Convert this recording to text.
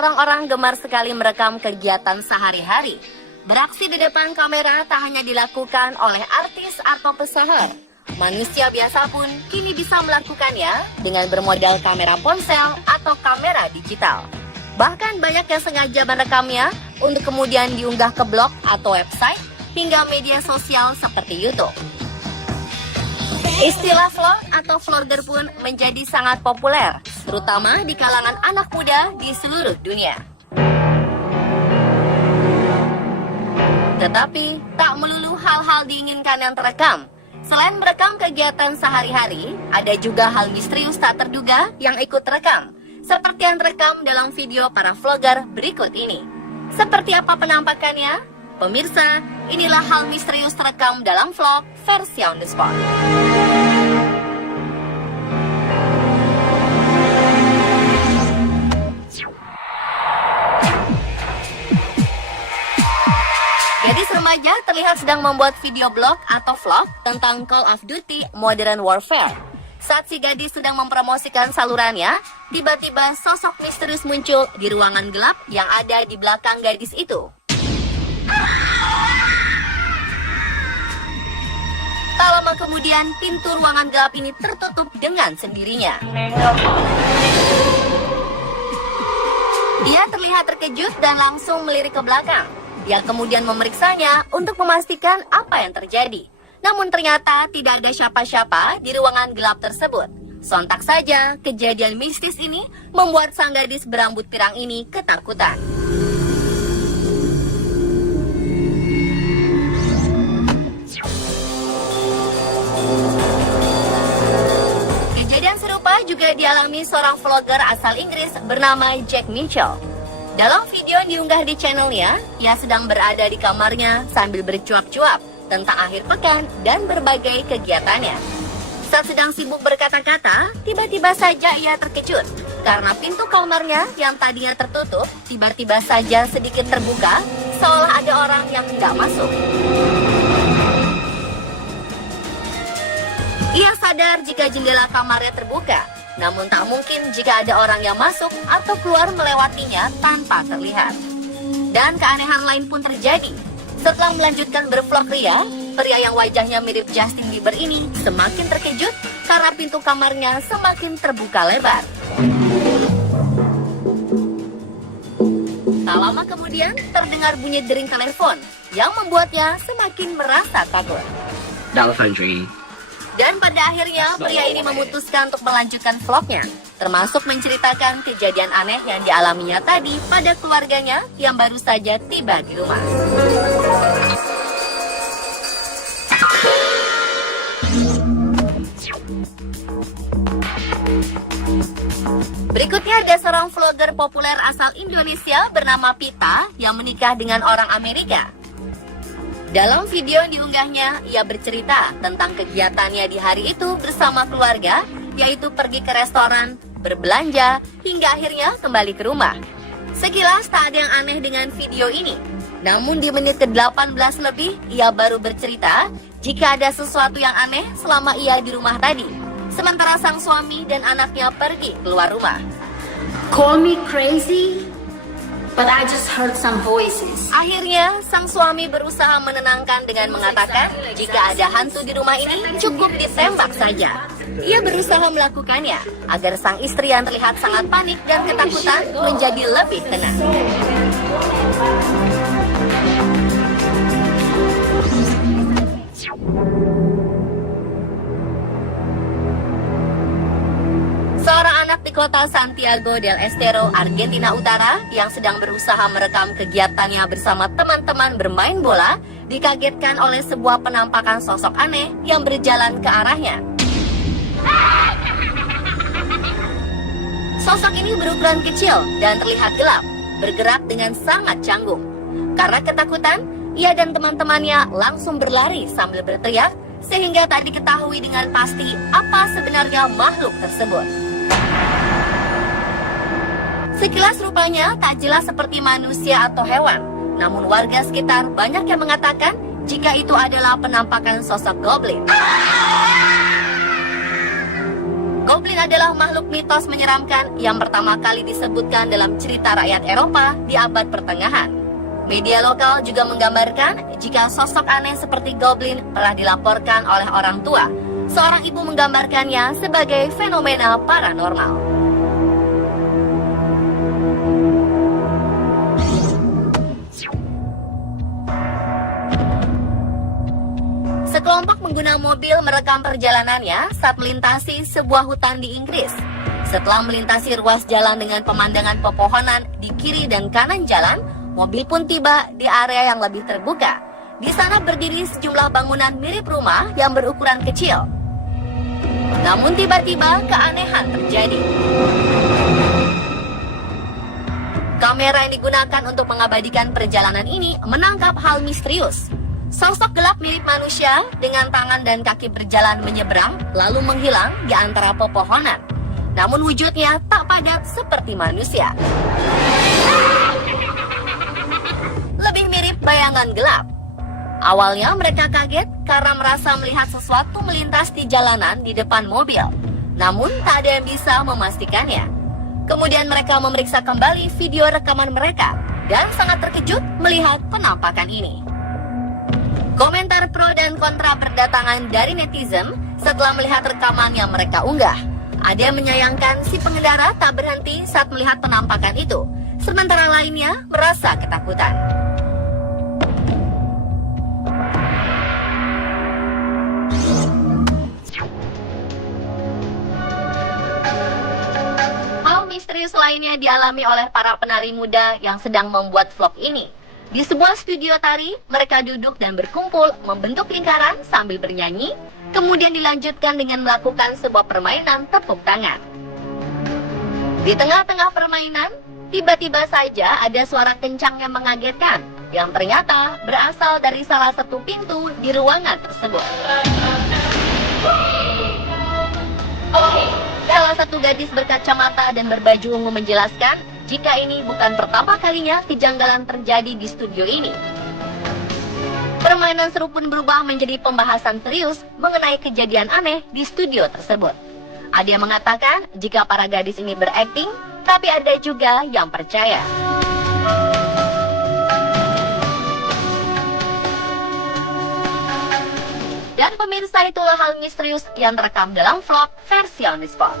orang-orang gemar sekali merekam kegiatan sehari-hari. Beraksi di depan kamera tak hanya dilakukan oleh artis atau pesohor. Manusia biasa pun kini bisa melakukannya dengan bermodal kamera ponsel atau kamera digital. Bahkan banyak yang sengaja merekamnya untuk kemudian diunggah ke blog atau website hingga media sosial seperti YouTube. Istilah vlog atau vlogger pun menjadi sangat populer, terutama di kalangan anak muda di seluruh dunia. Tetapi, tak melulu hal-hal diinginkan yang terekam. Selain merekam kegiatan sehari-hari, ada juga hal misterius tak terduga yang ikut terekam, seperti yang terekam dalam video para vlogger berikut ini. Seperti apa penampakannya? Pemirsa, inilah hal misterius terekam dalam vlog versi on the spot. Gadis remaja terlihat sedang membuat video blog atau vlog tentang Call of Duty Modern Warfare. Saat si gadis sedang mempromosikan salurannya, tiba-tiba sosok misterius muncul di ruangan gelap yang ada di belakang gadis itu. Tak lama kemudian, pintu ruangan gelap ini tertutup dengan sendirinya. Dia terlihat terkejut dan langsung melirik ke belakang. Dia kemudian memeriksanya untuk memastikan apa yang terjadi. Namun ternyata tidak ada siapa-siapa di ruangan gelap tersebut. Sontak saja, kejadian mistis ini membuat sang gadis berambut pirang ini ketakutan. Kejadian serupa juga dialami seorang vlogger asal Inggris bernama Jack Mitchell. Dalam video yang diunggah di channelnya, ia sedang berada di kamarnya sambil bercuap-cuap tentang akhir pekan dan berbagai kegiatannya. Saat sedang sibuk berkata-kata, tiba-tiba saja ia terkejut karena pintu kamarnya yang tadinya tertutup tiba-tiba saja sedikit terbuka, seolah ada orang yang hendak masuk. Ia sadar jika jendela kamarnya terbuka, namun tak mungkin jika ada orang yang masuk atau keluar melewatinya tanpa terlihat. Dan keanehan lain pun terjadi. Setelah melanjutkan bervlog pria yang wajahnya mirip Justin Bieber ini semakin terkejut karena pintu kamarnya semakin terbuka lebar. Tak lama kemudian terdengar bunyi dering telepon yang membuatnya semakin merasa takut. Dan pada akhirnya pria ini memutuskan untuk melanjutkan vlognya, termasuk menceritakan kejadian aneh yang dialaminya tadi pada keluarganya yang baru saja tiba di rumah. Berikutnya ada seorang vlogger populer asal Indonesia bernama Pita yang menikah dengan orang Amerika. Dalam video yang diunggahnya, ia bercerita tentang kegiatannya di hari itu bersama keluarga, yaitu pergi ke restoran, berbelanja, hingga akhirnya kembali ke rumah. Sekilas tak ada yang aneh dengan video ini. Namun di menit ke-18 lebih, ia baru bercerita jika ada sesuatu yang aneh selama ia di rumah tadi. Sementara sang suami dan anaknya pergi keluar rumah. Call me crazy, but I just heard some voices. Akhirnya, sang suami berusaha menenangkan dengan mengatakan jika ada hantu di rumah ini cukup ditembak saja. Ia berusaha melakukannya agar sang istri yang terlihat sangat panik dan ketakutan menjadi lebih tenang. Seorang anak di kota Santiago del Estero, Argentina Utara, yang sedang berusaha merekam kegiatannya bersama teman-teman bermain bola, dikagetkan oleh sebuah penampakan sosok aneh yang berjalan ke arahnya. Sosok ini berukuran kecil dan terlihat gelap, bergerak dengan sangat canggung. Karena ketakutan, ia dan teman-temannya langsung berlari sambil berteriak, sehingga tak diketahui dengan pasti apa sebenarnya makhluk tersebut. Sekilas rupanya tak jelas seperti manusia atau hewan. Namun warga sekitar banyak yang mengatakan jika itu adalah penampakan sosok goblin. Goblin adalah makhluk mitos menyeramkan yang pertama kali disebutkan dalam cerita rakyat Eropa di abad pertengahan. Media lokal juga menggambarkan jika sosok aneh seperti goblin pernah dilaporkan oleh orang tua. Seorang ibu menggambarkannya sebagai fenomena paranormal. Sekelompok pengguna mobil merekam perjalanannya saat melintasi sebuah hutan di Inggris. Setelah melintasi ruas jalan dengan pemandangan pepohonan di kiri dan kanan jalan, mobil pun tiba di area yang lebih terbuka. Di sana berdiri sejumlah bangunan mirip rumah yang berukuran kecil. Namun tiba-tiba keanehan terjadi. Kamera yang digunakan untuk mengabadikan perjalanan ini menangkap hal misterius. Sosok gelap mirip manusia dengan tangan dan kaki berjalan menyeberang lalu menghilang di antara pepohonan. Namun wujudnya tak padat seperti manusia. Lebih mirip bayangan gelap. Awalnya mereka kaget karena merasa melihat sesuatu melintas di jalanan di depan mobil. Namun tak ada yang bisa memastikannya. Kemudian mereka memeriksa kembali video rekaman mereka dan sangat terkejut melihat penampakan ini. Komentar pro dan kontra berdatangan dari netizen setelah melihat rekaman yang mereka unggah. Ada yang menyayangkan si pengendara tak berhenti saat melihat penampakan itu, sementara lainnya merasa ketakutan. Hal misterius lainnya dialami oleh para penari muda yang sedang membuat vlog ini. Di sebuah studio tari, mereka duduk dan berkumpul membentuk lingkaran sambil bernyanyi, kemudian dilanjutkan dengan melakukan sebuah permainan tepuk tangan. Di tengah-tengah permainan, tiba-tiba saja ada suara kencang yang mengagetkan, yang ternyata berasal dari salah satu pintu di ruangan tersebut. Salah satu gadis berkacamata dan berbaju ungu menjelaskan jika ini bukan pertama kalinya kejanggalan terjadi di studio ini. Permainan seru pun berubah menjadi pembahasan serius mengenai kejadian aneh di studio tersebut. Ada yang mengatakan jika para gadis ini berakting, tapi ada juga yang percaya. Dan pemirsa, itulah hal misterius yang terekam dalam vlog versi on the spot.